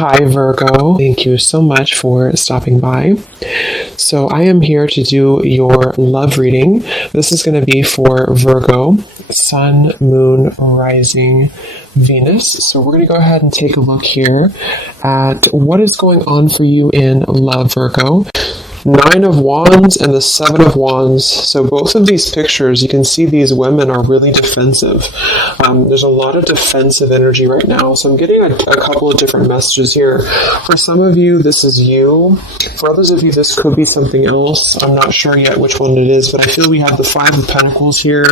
Hi Virgo, thank you so much for stopping by. So I am here to do your love reading. This is going to be for Virgo, Sun, Moon, Rising, Venus. So we're going to go ahead and take a look here at what is going on for you in love, Virgo. 9 of Wands and the 7 of Wands. So both of these pictures, you can see these women are really defensive. There's a lot of defensive energy right now. So I'm getting a couple of different messages here. For some of you, this is you. For others of you, this could be something else. I'm not sure yet which one it is, but I feel we have the 5 of Pentacles here.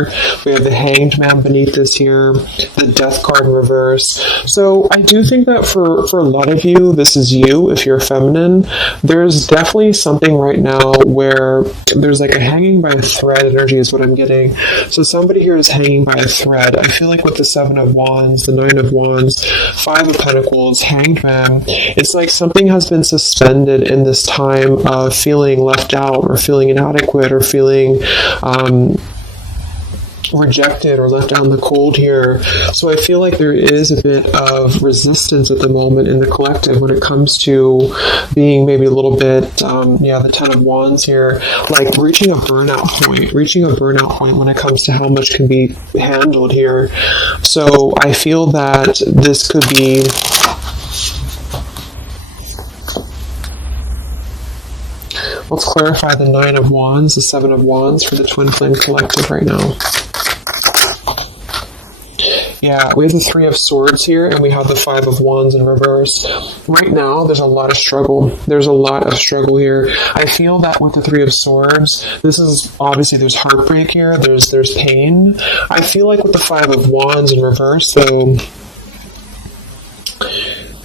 We have the Hanged Man beneath this here, the Death card in reverse. So I do think that for a lot of you, this is you. If you're feminine, there's definitely something right now where there's like a hanging by a thread energy is what I'm getting. So somebody here is hanging by a thread. I feel like with the 7 of Wands, the 9 of Wands, 5 of Pentacles, Hanged Man, it's like something has been suspended in this time of feeling left out or feeling inadequate or feeling rejected or left out in the cold here. So I feel like there is a bit of resistance at the moment in the collective when it comes to being maybe a little bit, the 10 of Wands here, like reaching a burnout point when it comes to how much can be handled here. So I feel that this could be let's clarify the 9 of Wands, the 7 of Wands for the Twin Flame Collective right now. Yeah, we have the 3 of Swords here, and we have the 5 of Wands in reverse. Right now, there's a lot of struggle. There's a lot of struggle here. I feel that with the 3 of Swords, this is, obviously, there's heartbreak here, there's pain. I feel like with the 5 of Wands in reverse, though,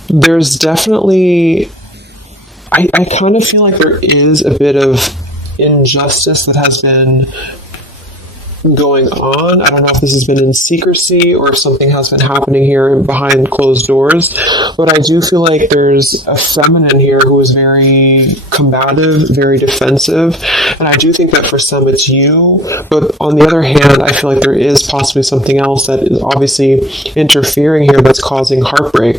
there's definitely, I kind of feel like there is a bit of injustice that has been going on. I don't know if this has been in secrecy or if something has been happening here behind closed doors, but I do feel like there's a feminine here who is very combative, very defensive, and I do think that for some it's you, but on the other hand, I feel like there is possibly something else that is obviously interfering here that's causing heartbreak.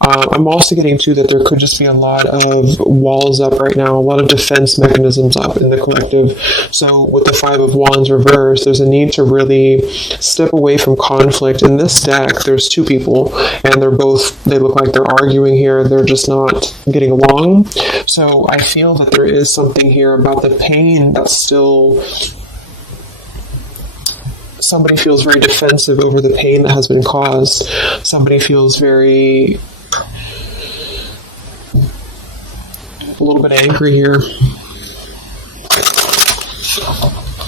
I'm also getting to that there could just be a lot of walls up right now, a lot of defense mechanisms up in the collective. So with the 5 of Wands reversed, there's a need to really step away from conflict. In this deck, there's 2 people, and they look like they're arguing here. They're just not getting along. So I feel that there is something here about the pain that's still... Somebody feels very defensive over the pain that has been caused. Somebody feels very... a little bit angry here.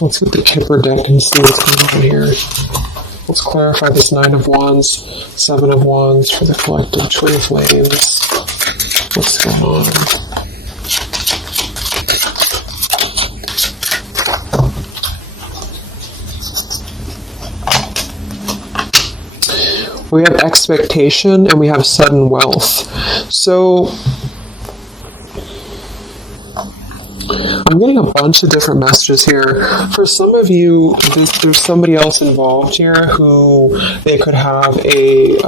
Let's get the Kipper deck and see what's going on here. Let's clarify this 9 of Wands, 7 of Wands for the collective Twin Flames. What's going on? We have expectation and we have sudden wealth. So I'm getting a bunch of different messages here. For some of you, there's somebody else involved here who they could have a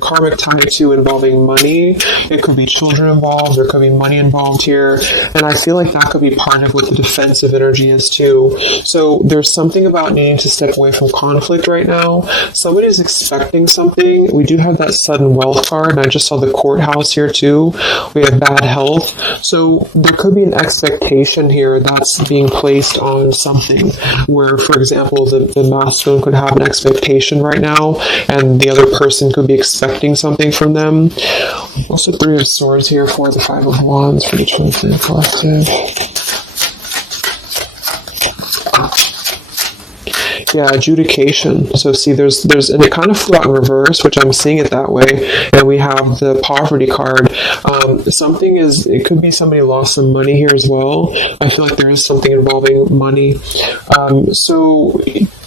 karmic tie to involving money. It could be children involved. There could be money involved here. And I feel like that could be part of what the defensive energy is too. So there's something about needing to step away from conflict right now. Somebody's expecting something. We do have that sudden wealth card, and I just saw the courthouse here too. We have bad health. So there could be an expectation here that's being placed on something where, for example, the masculine could have an expectation right now and the other person could be expecting something from them. Also 3 of Swords here for the 5 of Wands for the Twin Flame Collective. Yeah, adjudication. So see, there's and it kind of flew out in reverse, which I'm seeing it that way. And we have the poverty card. It could be somebody lost some money here as well. I feel like there is something involving money. So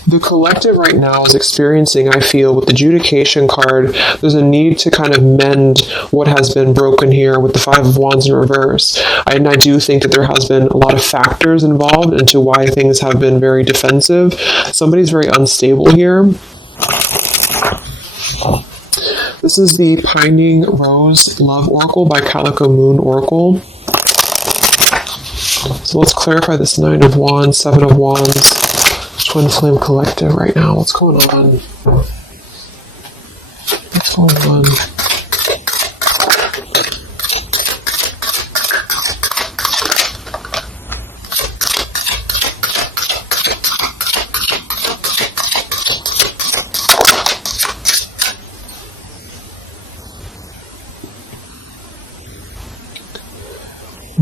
the collective right now is experiencing, I feel, with the adjudication card, there's a need to kind of mend what has been broken here with the 5 of Wands in reverse. And I do think that there has been a lot of factors involved into why things have been very defensive. Somebody's very unstable here. This is the Pining Rose Love Oracle by Calico Moon Oracle. So let's clarify this 9 of Wands, 7 of Wands, Twin Flame Collective right now. What's going on? What's going on?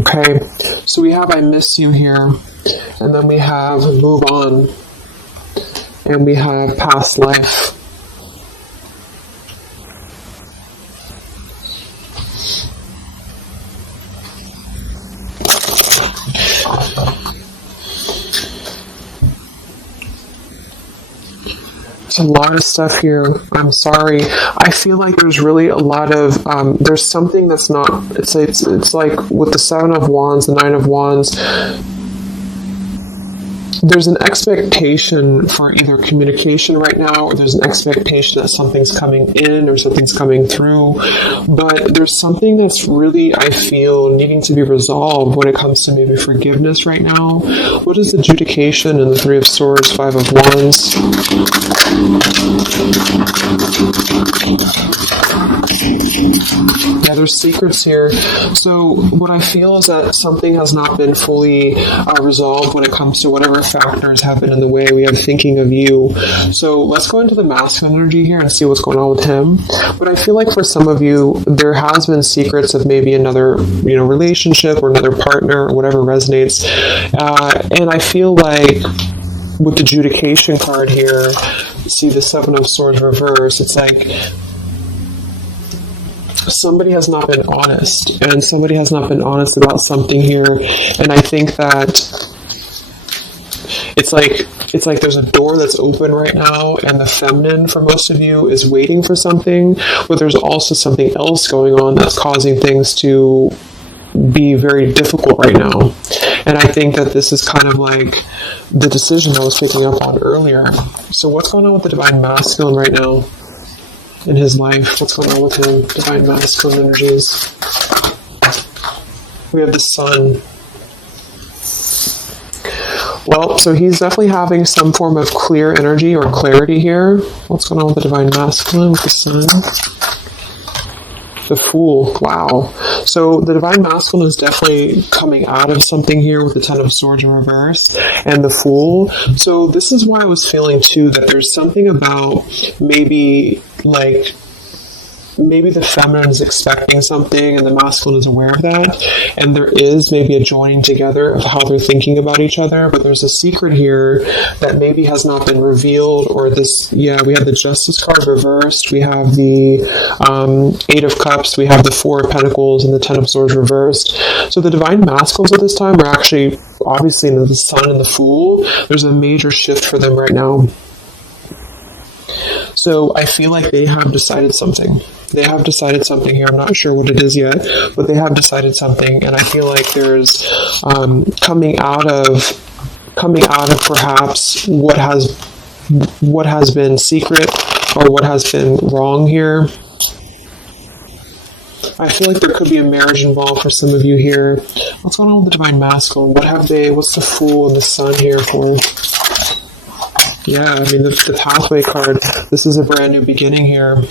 Okay, so we have I miss you here, and then we have move on, and we have past life. A lot of stuff here. I'm sorry. I feel like there's really a lot of there's something that's not. It's like with the 7 of Wands, the 9 of Wands. There's an expectation for either communication right now, or there's an expectation that something's coming in or something's coming through. But there's something that's really, I feel, needing to be resolved when it comes to maybe forgiveness right now. What is adjudication in the 3 of Swords, 5 of Wands? Yeah, there's secrets here. So what I feel is that something has not been fully resolved when it comes to whatever factors have been in the way. We have thinking of you. So let's go into the masculine energy here and see what's going on with him. But I feel like for some of you, there has been secrets of maybe another, relationship or another partner or whatever resonates. And I feel like with the adjudication card here, see the 7 of Swords reverse, it's like somebody has not been honest, and somebody has not been honest about something here. And I think that it's like there's a door that's open right now, and the feminine for most of you is waiting for something, but there's also something else going on that's causing things to be very difficult right now. And I think that this is kind of like the decision I was picking up on earlier. So what's going on with the Divine Masculine right now in his life? What's going on with him? Divine Masculine energies. We have the Sun. Well, so he's definitely having some form of clear energy or clarity here. What's going on with the Divine Masculine with the Sun? The Fool. Wow. So the Divine Masculine is definitely coming out of something here with the 10 of Swords in reverse and the Fool. So this is why I was feeling too that there's something about maybe the feminine is expecting something and the masculine is aware of that, and there is maybe a joining together of how they're thinking about each other, but there's a secret here that maybe has not been revealed. Or this, we have the Justice card reversed, we have the 8 of Cups, we have the 4 of Pentacles, and the 10 of Swords reversed. So the Divine Masculines at this time are actually obviously in the Sun and the Fool. There's a major shift for them right now. So I feel like they have decided something. They have decided something here. I'm not sure what it is yet, but they have decided something, and I feel like there's coming out of perhaps what has been secret or what has been wrong here. I feel like there could be a marriage involved for some of you here. What's going on with the Divine Masculine? What's the Fool and the Sun here for? Yeah, I mean, the Pathway card. This is a brand new beginning here.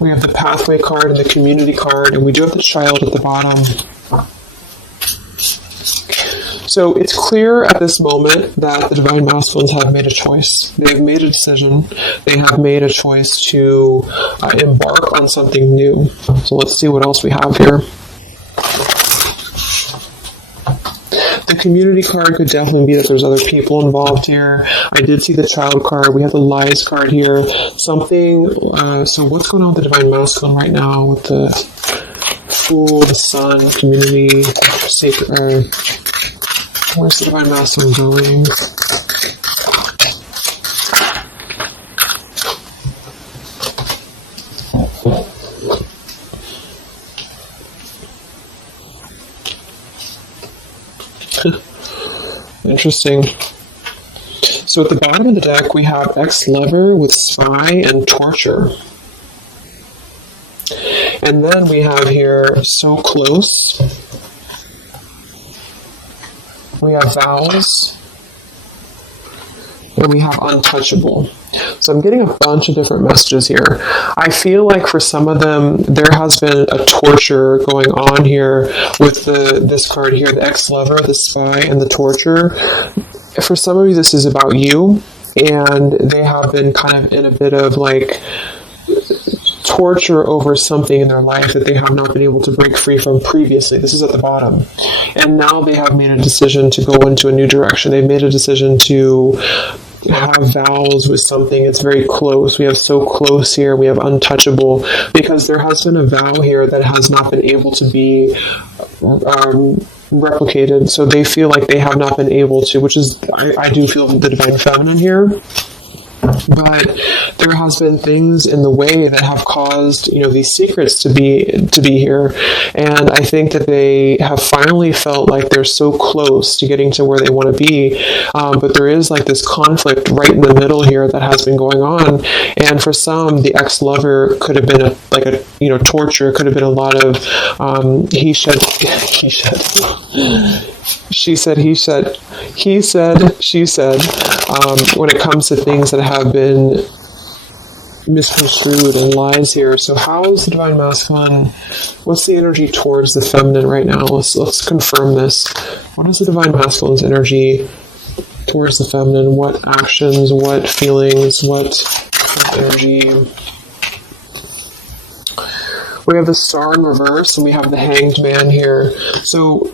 We have the Pathway card and the Community card, and we do have the Child at the bottom. So it's clear at this moment that the Divine Masculines have made a choice. They have made a decision. They have made a choice to embark on something new. So let's see what else we have here. The Community card could definitely be that there's other people involved here. I did see the Child card. We have the Lies card here. Something, so what's going on with the Divine Masculine right now with the Fool, the Sun, Community, Sacred, where's the Divine Masculine going? Interesting. So at the bottom of the deck, we have ex-lover with spy and torture. And then we have here so close. We have vows. And we have untouchable. So I'm getting a bunch of different messages here. I feel like for some of them, there has been a torture going on here with this card here, the ex-lover, the spy, and the torture. For some of you, this is about you, and they have been kind of in a bit of like torture over something in their life that they have not been able to break free from previously. This is at the bottom. And now they have made a decision to go into a new direction. They've made a decision to have vows with something. It's very close. We have so close here. We have untouchable, because there has been a vow here that has not been able to be replicated. So they feel like they have not been able to, which is, I do feel the divine feminine here. But there has been things in the way that have caused, these secrets to be here. And I think that they have finally felt like they're so close to getting to where they want to be. But there is like this conflict right in the middle here that has been going on. And for some, the ex-lover could have been torture, could have been a lot of he said, she said, he said, he said, she said, when it comes to things that have been misconstrued and lies here. So how is the divine masculine? What's the energy towards the feminine right now? Let's confirm this. What is the divine masculine's energy towards the feminine? What actions, what feelings, what energy? We have the Star in reverse, and we have the Hanged Man here. So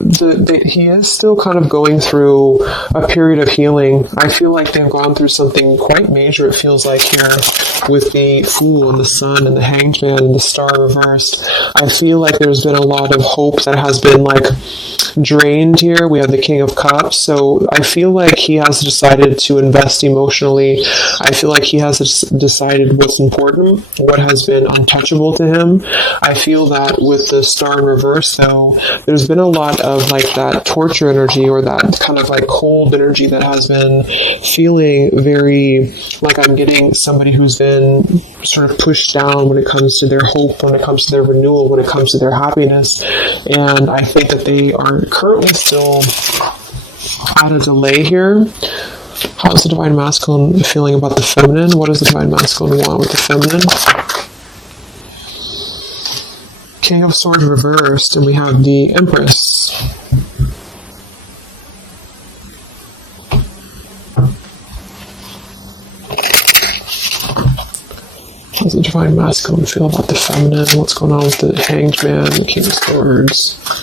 he is still kind of going through a period of healing. I feel like they've gone through something quite major, it feels like, here with the Fool and the Sun and the Hanged Man and the Star reversed. I feel like there's been a lot of hope that has been drained here. We have the King of Cups. So I feel like he has decided to invest emotionally. I feel like he has decided what's important, what has been untouchable to him. I feel that with the Star in reverse, though, there's been a lot of that torture energy, or that kind of cold energy that has been feeling very like I'm getting somebody who's been sort of pushed down when it comes to their hope, when it comes to their renewal, when it comes to their happiness. And I think that they are currently still at a delay here. How's the divine masculine feeling about the feminine? What does the divine masculine want with the feminine? King of Swords reversed, and we have the Empress. How does the divine masculine feel about the feminine? What's going on with the Hanged Man, the King of Swords?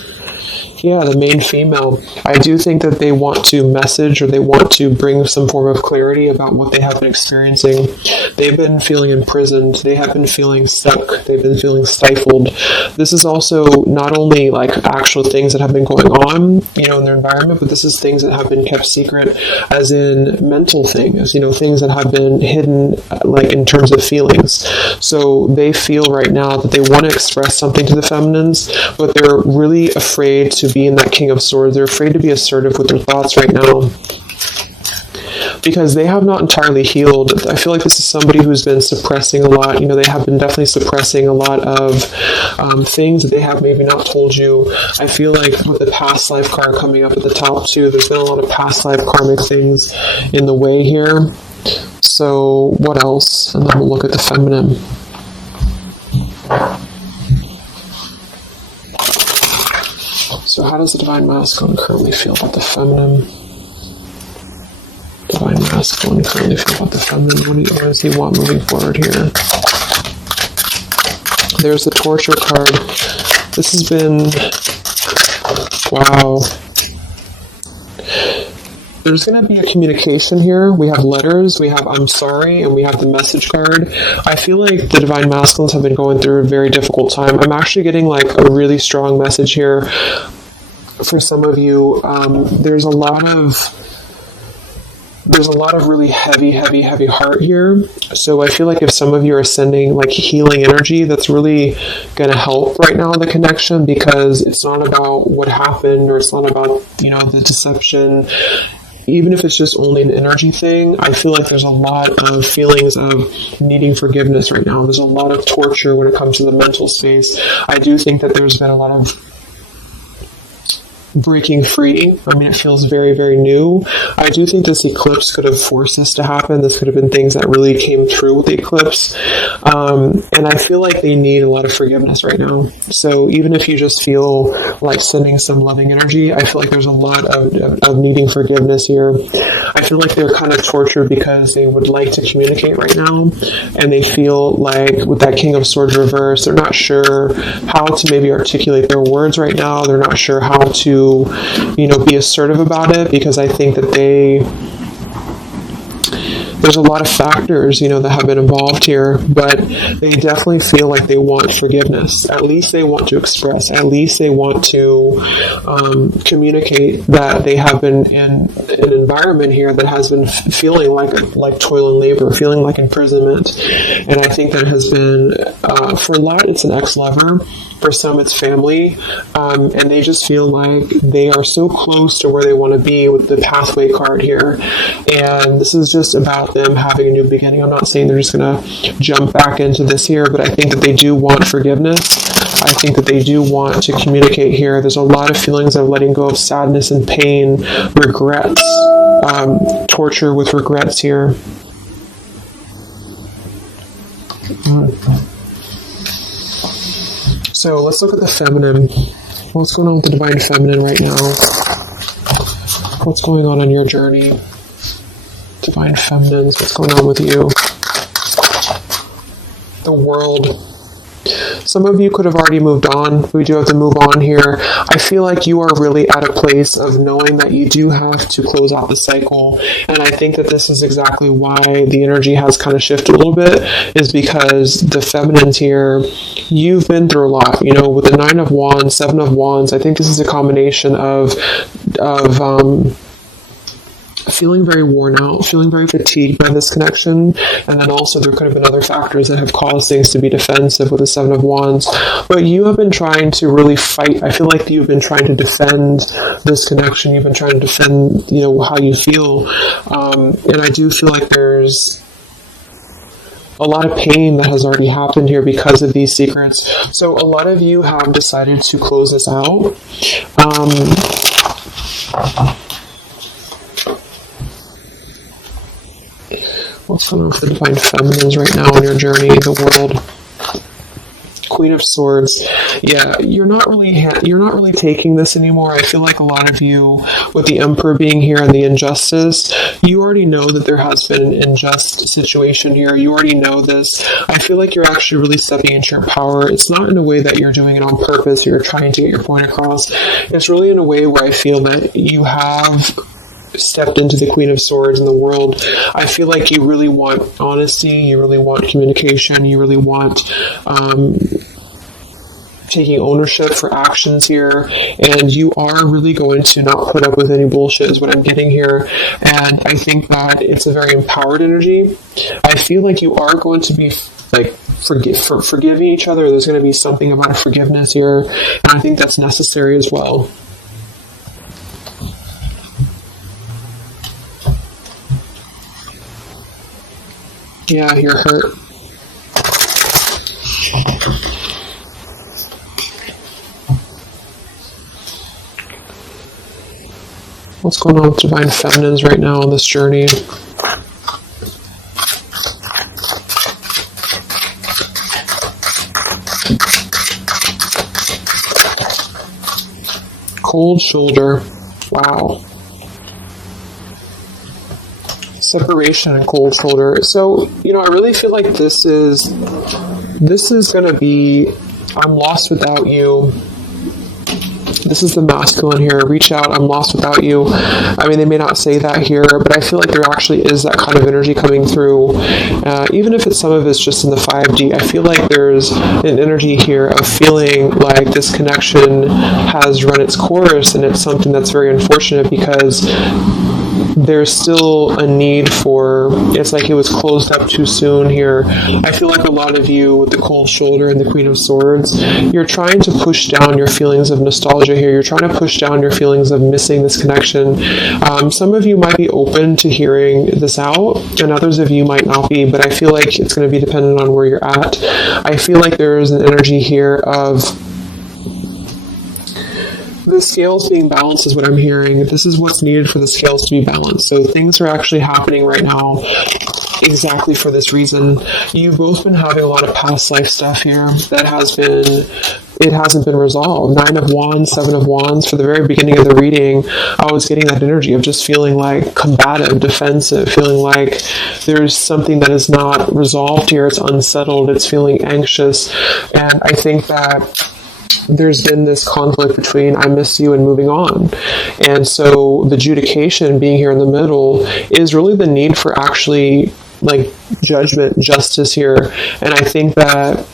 Yeah, the main female. I do think that they want to message, or they want to bring some form of clarity about what they have been experiencing. They've been feeling imprisoned. They have been feeling stuck. They've been feeling stifled. This is also not only actual things that have been going on, in their environment, but this is things that have been kept secret, as in mental things, things that have been hidden, in terms of feelings. So they feel right now that they want to express something to the feminines, but they're really afraid to be in that King of Swords. They're afraid to be assertive with their thoughts right now, because they have not entirely healed. I feel like this is somebody who's been suppressing a lot. They have been definitely suppressing a lot of things that they have maybe not told you. I feel like with the past life card coming up at the top too, there's been a lot of past life karmic things in the way here. So what else? And then we'll look at the feminine. So how does the divine masculine currently feel about the feminine? Divine masculine currently feel about the feminine? What does he want moving forward here? There's the torture card. This has been... Wow. There's going to be a communication here. We have letters, we have I'm sorry, and we have the message card. I feel like the divine masculines have been going through a very difficult time. I'm actually getting a really strong message here for some of you. There's a lot of really heavy heart here. So I feel like if some of you are sending healing energy, that's really going to help right now, the connection, because it's not about what happened, or it's not about, the deception. even if it's just only an energy thing, I feel like there's a lot of feelings of needing forgiveness right now. There's a lot of torture when it comes to the mental space. I do think that there's been a lot of breaking free. I mean, it feels very, very new. I do think this eclipse could have forced this to happen. This could have been things that really came through with the eclipse. And I feel like they need a lot of forgiveness right now. So even if you just feel like sending some loving energy, I feel like there's a lot of needing forgiveness here. I feel like they're kind of tortured because they would like to communicate right now. And they feel like with that King of Swords reverse, they're not sure how to maybe articulate their words right now. They're not sure how to be assertive about it, because I think that there's a lot of factors, that have been involved here, but they definitely feel like they want forgiveness. At least they want to express, at least they want to communicate that they have been in an environment here that has been feeling like toil and labor, feeling like imprisonment. And I think that has been, for a lot, it's an ex-lover. For some, it's family, and they just feel like they are so close to where they want to be with the pathway card here. And this is just about them having a new beginning. I'm not saying they're just going to jump back into this here, but I think that they do want forgiveness. I think that they do want to communicate here. There's a lot of feelings of letting go of sadness and pain, regrets, torture with regrets here. So let's look at the feminine. What's going on with the divine feminine right now? What's going on your journey? Divine feminines, what's going on with you? The world. Some of you could have already moved on. We do have to move on here. I feel like you are really at a place of knowing that you do have to close out the cycle. And I think that this is exactly why the energy has kind of shifted a little bit, is because the feminines here, you've been through a lot. With the 9 of Wands, 7 of Wands, I think this is a combination of feeling very worn out, feeling very fatigued by this connection, and then also there could have been other factors that have caused things to be defensive with the 7 of Wands. But you have been trying to really fight. I feel like you've been trying to defend this connection. You've been trying to defend, how you feel. And I do feel like there's a lot of pain that has already happened here because of these secrets. So a lot of you have decided to close this out. What's going on with the divine feminines right now in your journey, the world? Queen of Swords. Yeah, you're not really taking this anymore. I feel like a lot of you, with the Emperor being here and the injustice, you already know that there has been an unjust situation here. You already know this. I feel like you're actually really stepping into your power. It's not in a way that you're doing it on purpose. You're trying to get your point across. It's really in a way where I feel that you have stepped into the Queen of Swords in the world. I feel like you really want honesty, you really want communication, you really want taking ownership for actions here, and you are really going to not put up with any bullshit is what I'm getting here. And I think that it's a very empowered energy. I feel like you are going to be forgiving each other. There's going to be something about a forgiveness here, and I think that's necessary as well. Yeah, you're hurt. What's going on with divine feminines right now on this journey? Cold shoulder. Wow. Separation and cold shoulder. So, I really feel like this is going to be, I'm lost without you. This is the masculine here. Reach out, I'm lost without you. I mean, they may not say that here, but I feel like there actually is that kind of energy coming through. Even if some of it's just in the 5D, I feel like there's an energy here of feeling like this connection has run its course, and it's something that's very unfortunate because there's still a need for, it's like it was closed up too soon here. I feel like a lot of you with the cold shoulder and the Queen of Swords, you're trying to push down your feelings of nostalgia here. You're trying to push down your feelings of missing this connection. Some of you might be open to hearing this out, and others of you might not be, but I feel like it's going to be dependent on where you're at. I feel like there's an energy here of the scales being balanced is what I'm hearing. This is what's needed for the scales to be balanced. So things are actually happening right now exactly for this reason. You've both been having a lot of past life stuff here that hasn't been resolved. 9 of Wands, 7 of Wands. For the very beginning of the reading, I was getting that energy of just feeling like combative, defensive, feeling like there's something that is not resolved here. It's unsettled. It's feeling anxious. And I think that there's been this conflict between I miss you and moving on. And so the adjudication being here in the middle is really the need for actually like judgment, justice here. And I think that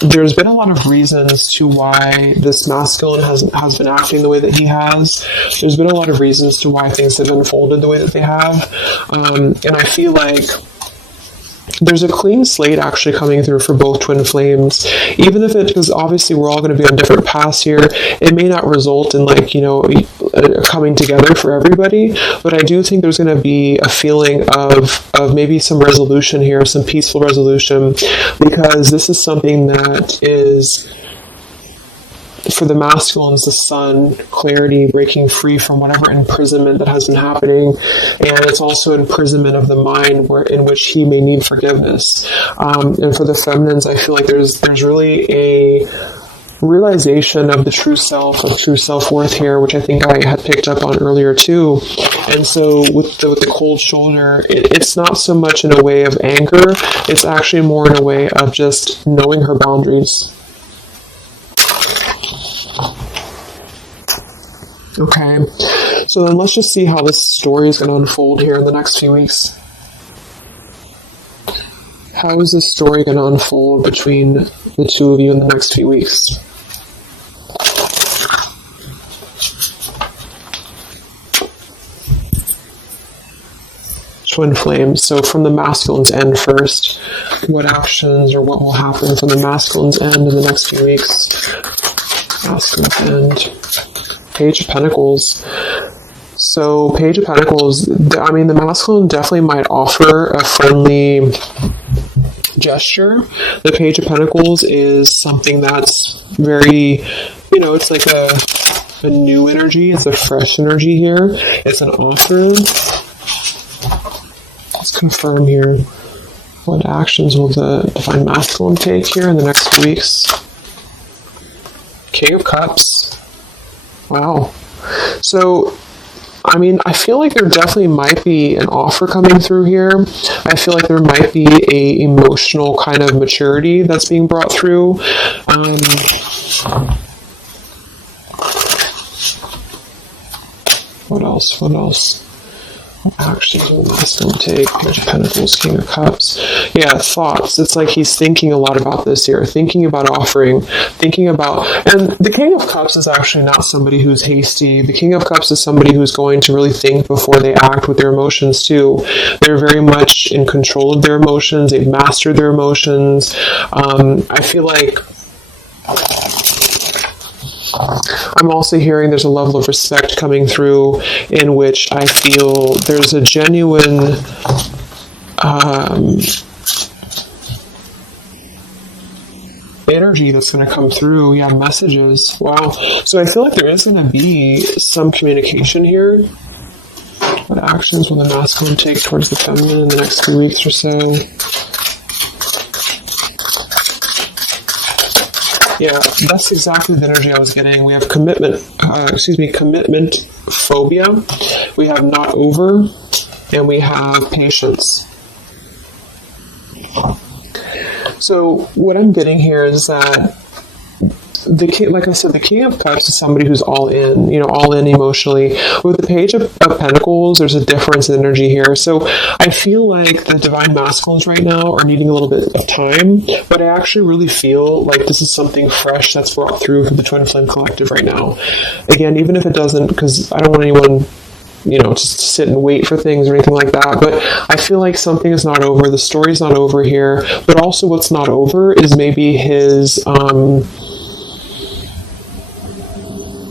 there's been a lot of reasons to why this masculine has been acting the way that he has. There's been a lot of reasons to why things have unfolded the way that they have. And I feel like there's a clean slate actually coming through for both twin flames, even if because obviously we're all going to be on different paths here. It may not result in coming together for everybody, but I do think there's going to be a feeling of maybe some resolution here, some peaceful resolution, because this is something that is, for the masculines, the sun, clarity, breaking free from whatever imprisonment that has been happening, and it's also imprisonment of the mind in which he may need forgiveness. And for the feminines, I feel like there's really a realization of the true self, of true self-worth here, which I think I had picked up on earlier too. And so with the cold shoulder, it's not so much in a way of anger, it's actually more in a way of just knowing her boundaries. Okay, so then let's just see how this story is going to unfold here in the next few weeks. How is this story going to unfold between the two of you in the next few weeks? Twin flames. So from the masculine's end first, what actions or what will happen from the masculine's end in the next few weeks? Masculine's end. Page of Pentacles. So Page of Pentacles, I mean, the masculine definitely might offer a friendly gesture. The Page of Pentacles is something that's very, it's like a new energy. It's a fresh energy here. It's an offer. Let's confirm here. What actions will the divine masculine take here in the next few weeks? King of Cups. Wow. So, I mean, I feel like there definitely might be an offer coming through here. I feel like there might be a emotional kind of maturity that's being brought through. What else? Actually, the masculine take, Page of Pentacles, King of Cups. Yeah, thoughts. It's like he's thinking a lot about this here, thinking about offering, thinking about, and the King of Cups is actually not somebody who's hasty. The King of Cups is somebody who's going to really think before they act with their emotions too. They're very much in control of their emotions. They've mastered their emotions. I feel like I'm also hearing there's a level of respect coming through in which I feel there's a genuine energy that's going to come through. Yeah, messages. Wow. So I feel like there is going to be some communication here. What actions will the masculine take towards the feminine in the next few weeks or so? Yeah, that's exactly the energy I was getting. We have commitment phobia. We have not over, and we have patience. So what I'm getting here is that the king, like I said, the King of Cups is somebody who's all in, all in emotionally. With the Page of Pentacles, there's a difference in energy here. So I feel like the divine masculines right now are needing a little bit of time, but I actually really feel like this is something fresh that's brought through for the Twin Flame Collective right now. Again, even if it doesn't, because I don't want anyone just sit and wait for things or anything like that. But I feel like something is not over. The story's not over here. But also what's not over is maybe his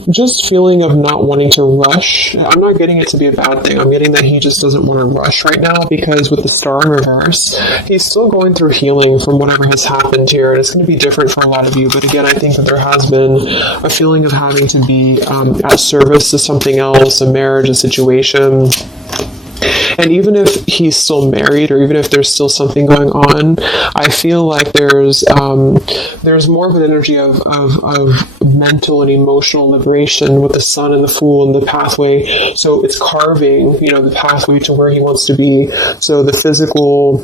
just feeling of not wanting to rush. I'm not getting it to be a bad thing. I'm getting that he just doesn't want to rush right now, because with the star in reverse, he's still going through healing from whatever has happened here, and it's going to be different for a lot of you. But again, I think that there has been a feeling of having to be at service to something else, a marriage, a situation. And even if he's still married, or even if there's still something going on, I feel like there's more of an energy of mental and emotional liberation with the Sun and the Fool and the pathway. So it's carving, the pathway to where he wants to be. So the physical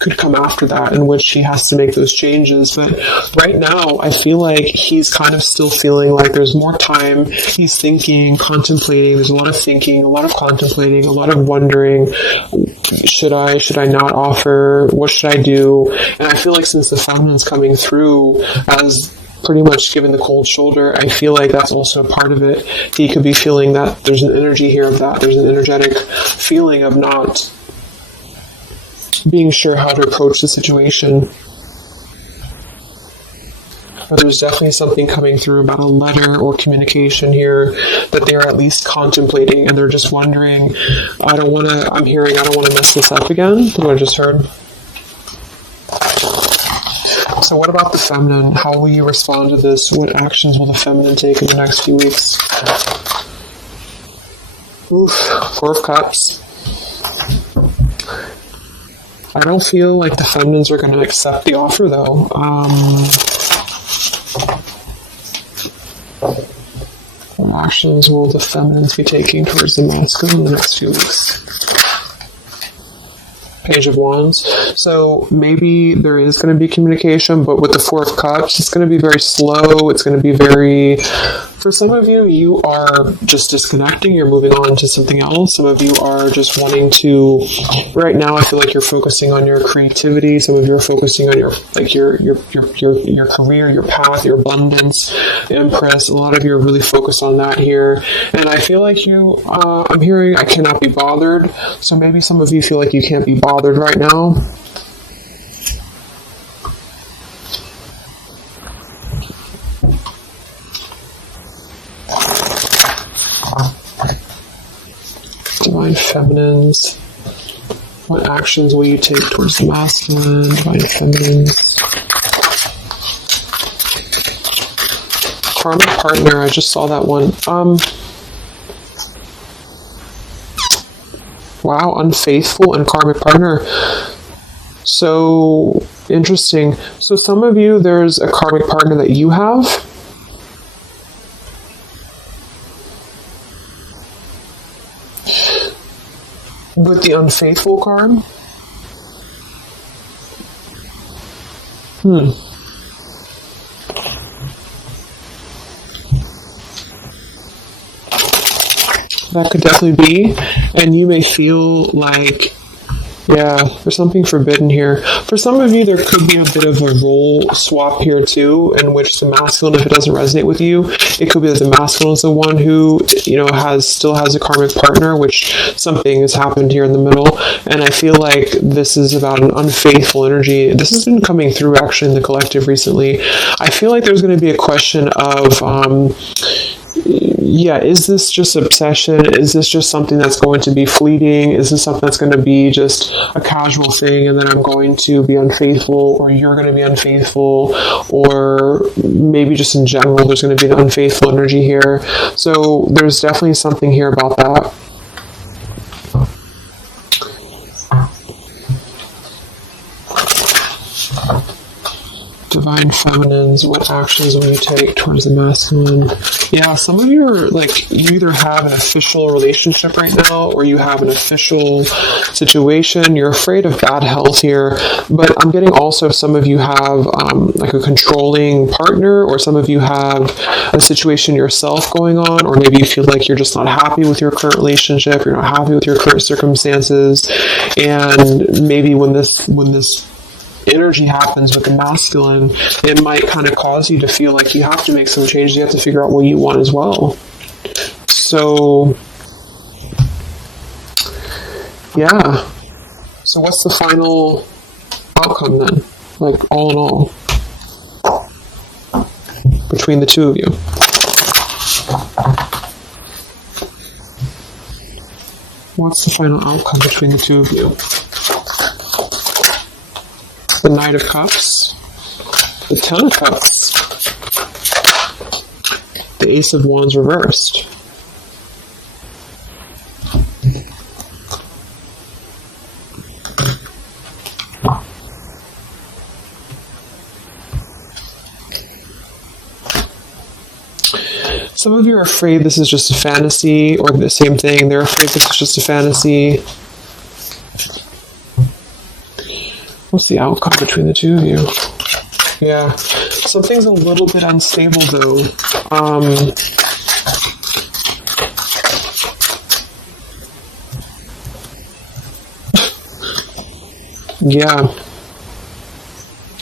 could come after that, in which he has to make those changes. But right now, I feel like he's kind of still feeling like there's more time. He's thinking, contemplating. There's a lot of thinking, a lot of contemplating, a lot of wondering. Should I not offer? What should I do? And I feel like since the feminine's coming through as pretty much given the cold shoulder, I feel like that's also a part of it. He could be feeling that there's an energy here of that. There's an energetic feeling of not being sure how to approach the situation. But there's definitely something coming through about a letter or communication here that they're at least contemplating, and they're just wondering, I don't want to mess this up again. That's what I just heard. So what about the feminine? How will you respond to this? What actions will the feminine take in the next few weeks? Oof, Four of Cups. I don't feel like the feminines are going to accept the offer, though. What actions will the feminines be taking towards the masculine in the next few weeks? Page of Wands. So maybe there is going to be communication, but with the Four of Cups, it's going to be very slow. It's going to be very... For some of you, you are just disconnecting. You're moving on to something else. Some of you are just wanting to... Right now, I feel like you're focusing on your creativity. Some of you are focusing on your career, your path, your abundance, Empress. A lot of you are really focused on that here. And I feel like I'm hearing I cannot be bothered. So maybe some of you feel like you can't be bothered right now. Divine Feminines. What actions will you take towards the masculine? Divine Feminines. Karmic Partner. I just saw that one. Wow, Unfaithful and Karmic Partner. So interesting. So some of you, there's a karmic partner that you have. With the Unfaithful card? That could definitely be. And you may feel like, yeah, there's something forbidden here. For some of you, there could be a bit of a role swap here too, in which the masculine, if it doesn't resonate with you, it could be that the masculine is the one who, still has a karmic partner, which something has happened here in the middle. And I feel like this is about an unfaithful energy. This has been coming through actually in the collective recently. I feel like there's going to be a question of, is this just obsession? Is this just something that's going to be fleeting? Is this something that's going to be just a casual thing, and then I'm going to be unfaithful, or you're going to be unfaithful, or maybe just in general there's going to be an unfaithful energy here. So there's definitely something here about that. Divine Feminines, what actions will you take towards the masculine? Yeah, some of you are you either have an official relationship right now, or you have an official situation. You're afraid of bad health here, but I'm getting also some of you have a controlling partner, or some of you have a situation yourself going on, or maybe you feel like you're just not happy with your current relationship, you're not happy with your current circumstances, and maybe when this energy happens with the masculine, it might kind of cause you to feel like you have to make some changes. You have to figure out what you want as well. So Yeah. So what's the final outcome then? Like, all in all, between the two of you? What's the final outcome between the two of you? The Knight of Cups, the Ten of Cups, the Ace of Wands reversed. Some of you are afraid this is just a fantasy, or the same thing, they're afraid this is just a fantasy. What's the outcome between the two of you? Yeah, something's a little bit unstable though. Yeah.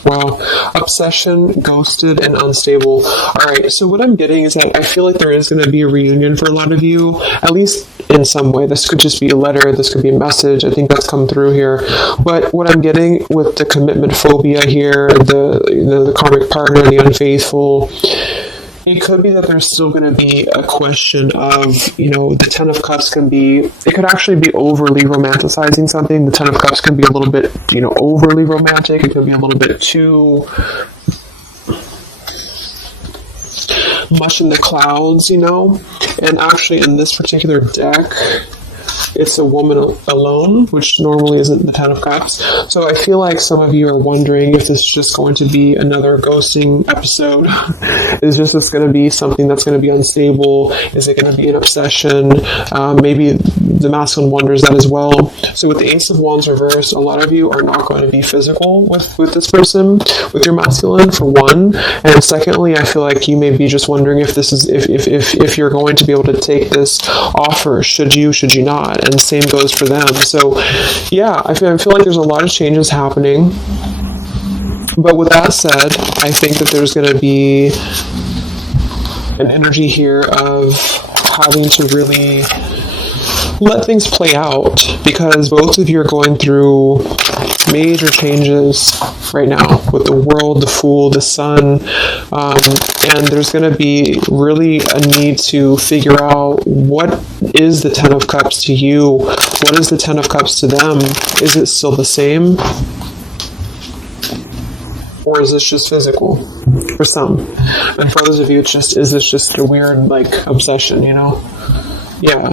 Wow. Obsession, ghosted, and unstable. Alright, so what I'm getting is that I feel like there is going to be a reunion for a lot of you, at least in some way. This could just be a letter, this could be a message. I think that's come through here. But what I'm getting with the commitment phobia here, the karmic partner, the unfaithful, it could be that there's still going to be a question of, the Ten of Cups can be, it could actually be overly romanticizing something. The Ten of Cups can be a little bit, overly romantic. It can be a little bit too much in the clouds, And actually in this particular deck, it's a woman alone, which normally isn't the Ten of Cups. So I feel like some of you are wondering if this is just going to be another ghosting episode. Is this going to be something that's going to be unstable? Is it going to be an obsession? Maybe the masculine wonders that as well. So with the Ace of Wands reversed, a lot of you are not going to be physical with this person, with your masculine, for one. And secondly, I feel like you may be just wondering if this is if you're going to be able to take this offer. Should you not? And the same goes for them. So yeah, I feel like there's a lot of changes happening. But with that said, I think that there's going to be an energy here of having to really let things play out, because both of you are going through major changes right now with the World, the Fool, the Sun, and there's going to be really a need to figure out what is the Ten of Cups to you, what is the Ten of Cups to them. Is it still the same, or is this just physical for some? And for others of you, is this just a weird obsession, Yeah.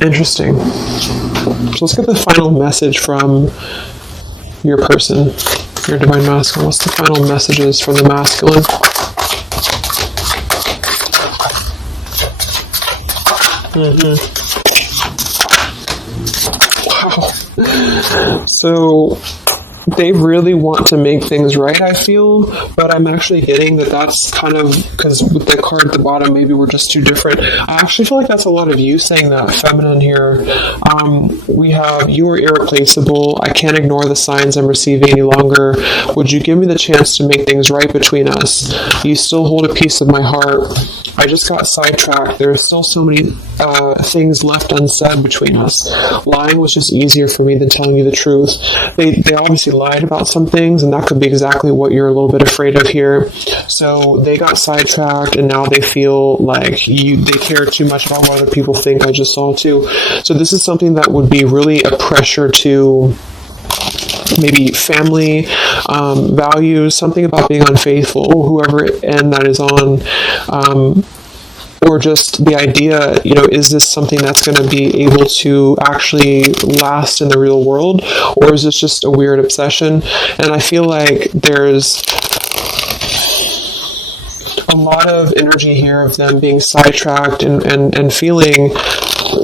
Interesting. So let's get the final message from your person, your divine masculine. What's the final messages from the masculine? Wow. So they really want to make things right, I feel, but I'm actually getting that that's kind of, because with the card at the bottom, maybe we're just too different. I actually feel like that's a lot of you saying that, feminine here. We have, you are irreplaceable. I can't ignore the signs I'm receiving any longer. Would you give me the chance to make things right between us? You still hold a piece of my heart. I just got sidetracked. There are still so many things left unsaid between us. Lying was just easier for me than telling you the truth. They obviously lied about some things, and that could be exactly what you're a little bit afraid of here. So they got sidetracked, and now they feel like they care too much about what other people think. I just saw too. So this is something that would be really a pressure to maybe family, values, something about being unfaithful, whoever end that is on, or just the idea, is this something that's going to be able to actually last in the real world, or is this just a weird obsession? And I feel like there's a lot of energy here of them being sidetracked and feeling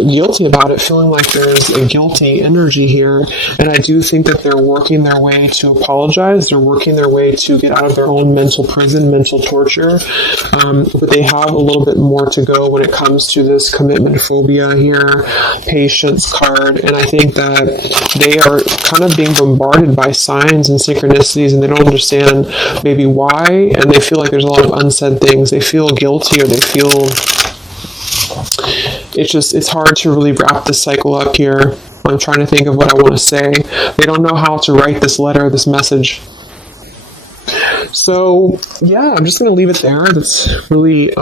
guilty about it, feeling like there's a guilty energy here. And I do think that they're working their way to apologize. They're working their way to get out of their own mental prison, mental torture. But they have a little bit more to go when it comes to this commitment phobia here, patience card. And I think that they are kind of being bombarded by signs and synchronicities, and they don't understand maybe why. And they feel like there's a lot of unsaid things. They feel guilty, or they feel it's hard to really wrap this cycle up here. I'm trying to think of what I want to say. They don't know how to write this letter, this message. So, yeah, I'm just going to leave it there. That's really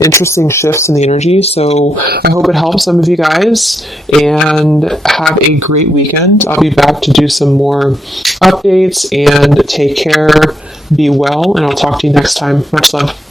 interesting shifts in the energy. So I hope it helps some of you guys, and have a great weekend. I'll be back to do some more updates, and take care, be well, and I'll talk to you next time. Much love.